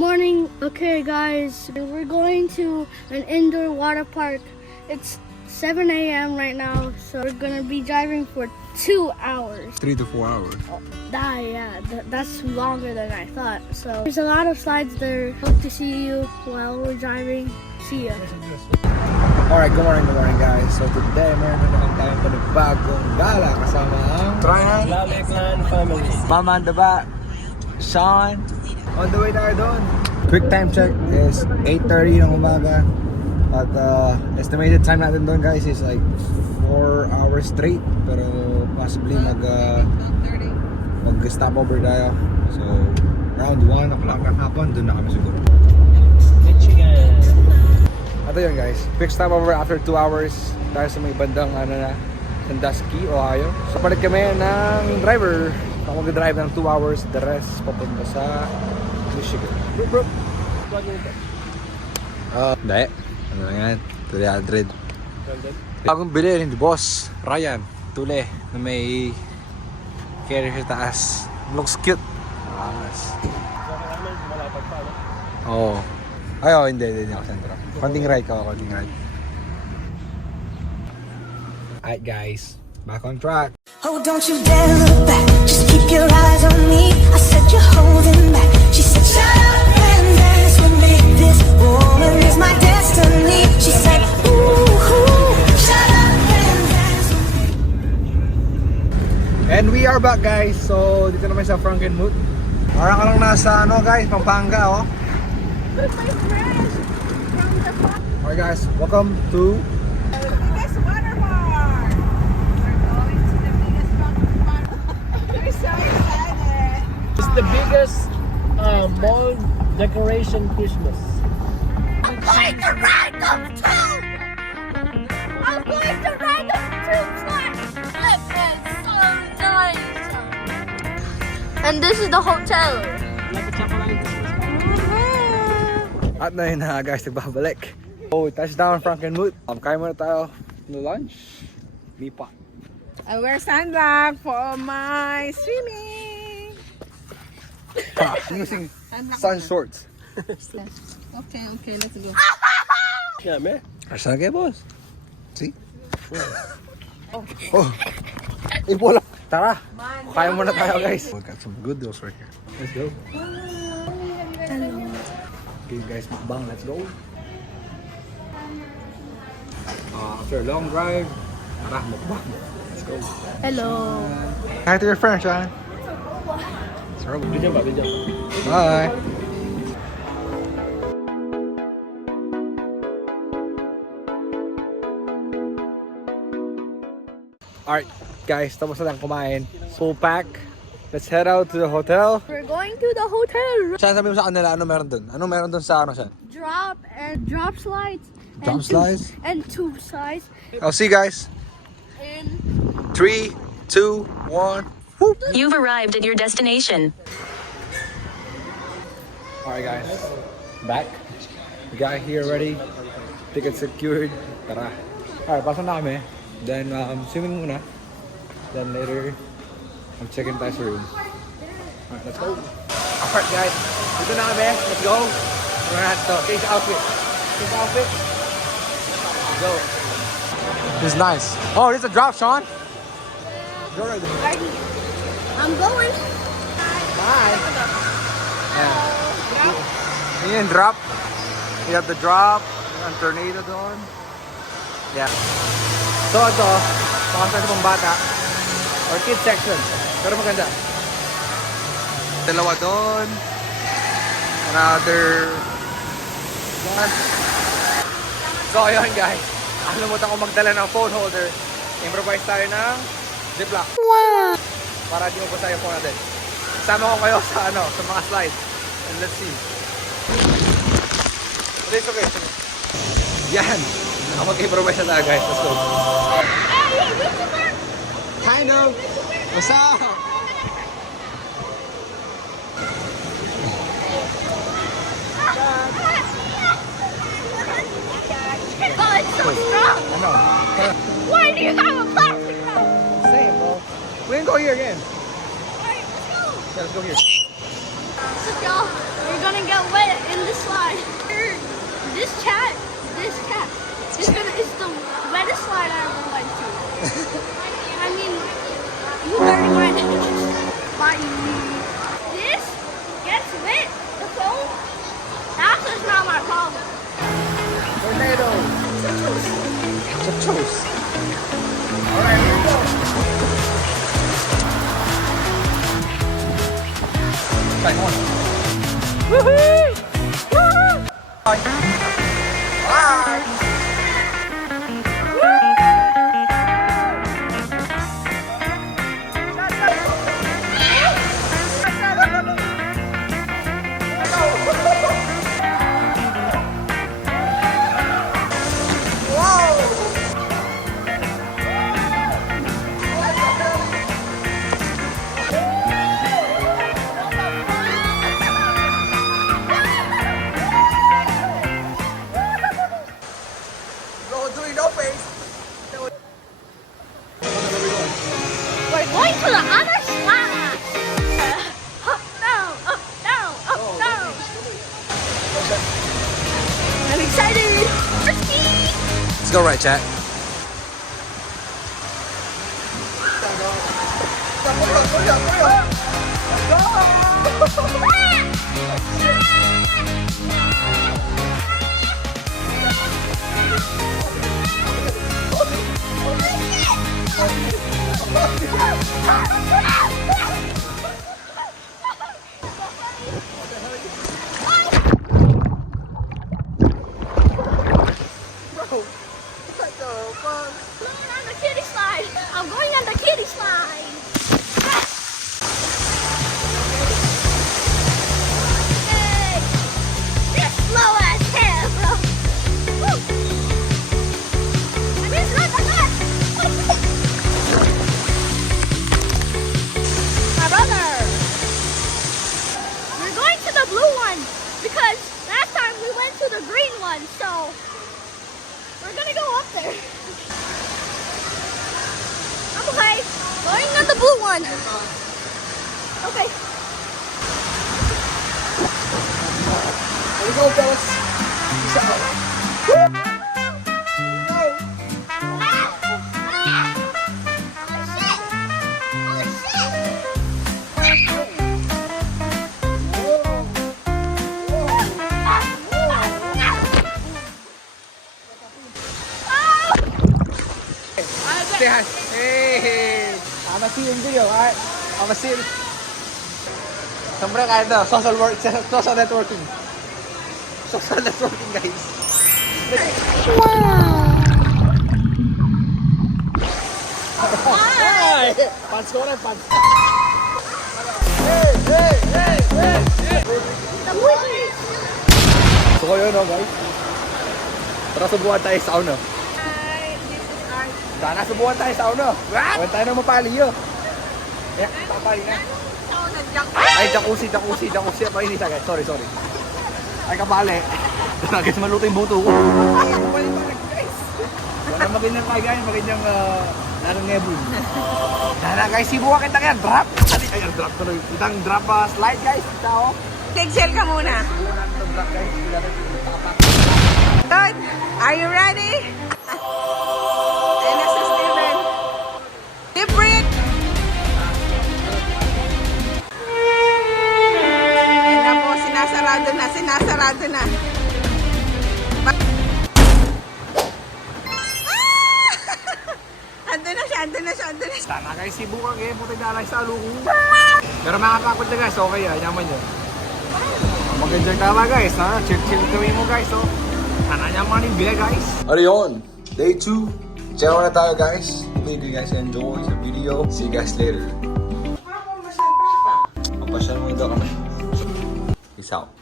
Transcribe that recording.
morning. Okay guys, we're going to an indoor water park. It's 7 a.m. right now, so we're gonna be driving for 2 hours. 3 to 4 hours. That's longer than I thought. So there's a lot of slides there. Hope to see you while we're driving. See ya. Alright, good morning guys. So today, meron na naman tayong panibagong gala kasama ang Ryan, Lale Clan family. Mama and the Bat, Sean. On the way tayo doon. Quick time check is 8:30 ng umaga. At estimated time natin doon guys is like 4 hours straight. Pero possibly mag-stopover tayo. So around 1 o'clock ng hapon, doon na kami siguro. Michigan. Ito yun guys, quick stopover after 2 hours tayo sa may bandang Sandusky, Ohio. So palit kami ng driver. Ako mag-drive ng 2 hours, the rest papunta sa Michigan. Bro. Hindi. Ano lang yan? 300. Bagong bili rin, boss. Ryan, tuli na may carrier sa taas. Looks cute. Oo. Ay, hindi ako sentro. Konting ride ka, konting ride. Alright guys, back on track. Oh, don't you dare look back. Just keep your eyes on me. I said you're holding back. She said, shut up and dance with me. This woman is my destiny. She said, ooh, shut up and dance with me. And we are back guys. So, dito naman sa Frankenmuth. Parang ka lang nasa guys, Pampanga With my friends from the park. Alright guys, welcome to Biggest water park. We're going to the biggest water park. We're so excited. It's the biggest mall decoration Christmas. I'm going to ride the tube! I'm going to ride the tube slide! It is so nice! And this is the hotel. Like a chocolate. at na yun na guys, nagbabalik. So, touchdown Frankenmuth. Kaya muna tayo ng lunch. Lipa. I wear sunblock for my swimming. Using sun shorts. Okay, let's go. Yeah, man. Asan kayo boss? See? Oh. Ibola. Tara. Kaya muna tayo guys. We got some good deals right here. Let's go. Okay guys, mukbang, let's go. After a long drive, tara, mukbang. Let's go. Hello. Hi to your friend, Sean. Video ba? Video. Bye. Alright guys, tapos na lang kumain. So pack. Let's head out to the hotel. We're going to the hotel. Sean, sabi mo sa kanila, ano meron dun? Ano meron dun sa Sean? Drop slides. Drop slides? And tube slides. I'll see you guys. And 3, 2, 1. Whoop. You've arrived at your destination. Alright guys, back. We got here already. Ticket secured. Tara. Alright, pasok na kami. Then swimming muna. Then later, mag-check-in tayo sa room. Alright, let's go. Alright guys, dito na kami. Let's go. We're gonna have to change outfit. Change outfit. Let's go. This is nice. Oh, this is a drop, Sean. Go right there. I'm going. Bye. Yan, drop. You have the drop. Ang tornado doon. Yeah. So ito, pakasal sa pang bata. Or kids section. Pero maganda. Dalawa doon. Another one. So ayun guys. Nakalimutan ko magdala ng phone holder. Improvise tayo ng ziplock. Wow! Para di mo basta yung phone natin. Sama ko kayo sa sa mga slides. And let's see. But it's okay. Yan. Mag-improvise na tayo guys. Let's go. Hey, YouTuber! Kind of. What's up? Oh, it's so strong! I know. Why do you have a plastic rope? Same, bro. We can go here again. Alright, let's go! Yeah, let's go here. So y'all, we're gonna get wet Tornado. Chachos. Alright, here we go. Try one. Woohoo! Bye. Bye. We're going to the other slide. Up, down, up, down, up, down. I'm excited. Let's go right, chat. On the kiddie slide. I'm going on the kiddie slide. Yay. This slow as hell, bro. Woo. I mean, it's not that bad. My brother. We're going to the blue one because last time we went to the green one, so we're gonna go up there. I'm okay. Going on the blue one. Okay. Here we go, fellas. Peace out. Say hi. Hey. I'm a see you in video, alright? I'm a see you. Siyempre kahit na, social networking. Social networking, guys. Hi! Pants ko rin, pants. Hey, hey, hey, hey, hey! The boys. So ko yun, no, guys? Tara, subukan tayo sa sauna. Tara, subukan tayo sa sauna. What? Huwag tayo na mapali yun. Yeah, papali na. Ay, jacuzzi. Mainit na, guys. Sorry. Ay, kabali. Tara, guys, maluto yung buto ko. Guys. Wala magandang tayo, guys. Magandang nanong nebul. Tara, guys, sibukan kita yan. Drop. Ay, drop tuloy. Itang drop slide, guys. Ciao. Exhale ka muna. Drop, guys. Todd, are you ready? Ayan na si Steven. Deep breath. Ayan na po, sinasarado na. Andun na siya. Tama guys, sibukan kayo. Puti dalay sa aluko. Pero makapakot na guys. Okay yaman nyo. Mag-enjoy tama guys. Ha? Chill kami mo guys. Oh. Sana nyaman yung biya guys. Ano yun? Day 2. Diyan na tayo guys. Hope you guys enjoy the video. See you guys later. Papasyal muna daw kami. Peace out.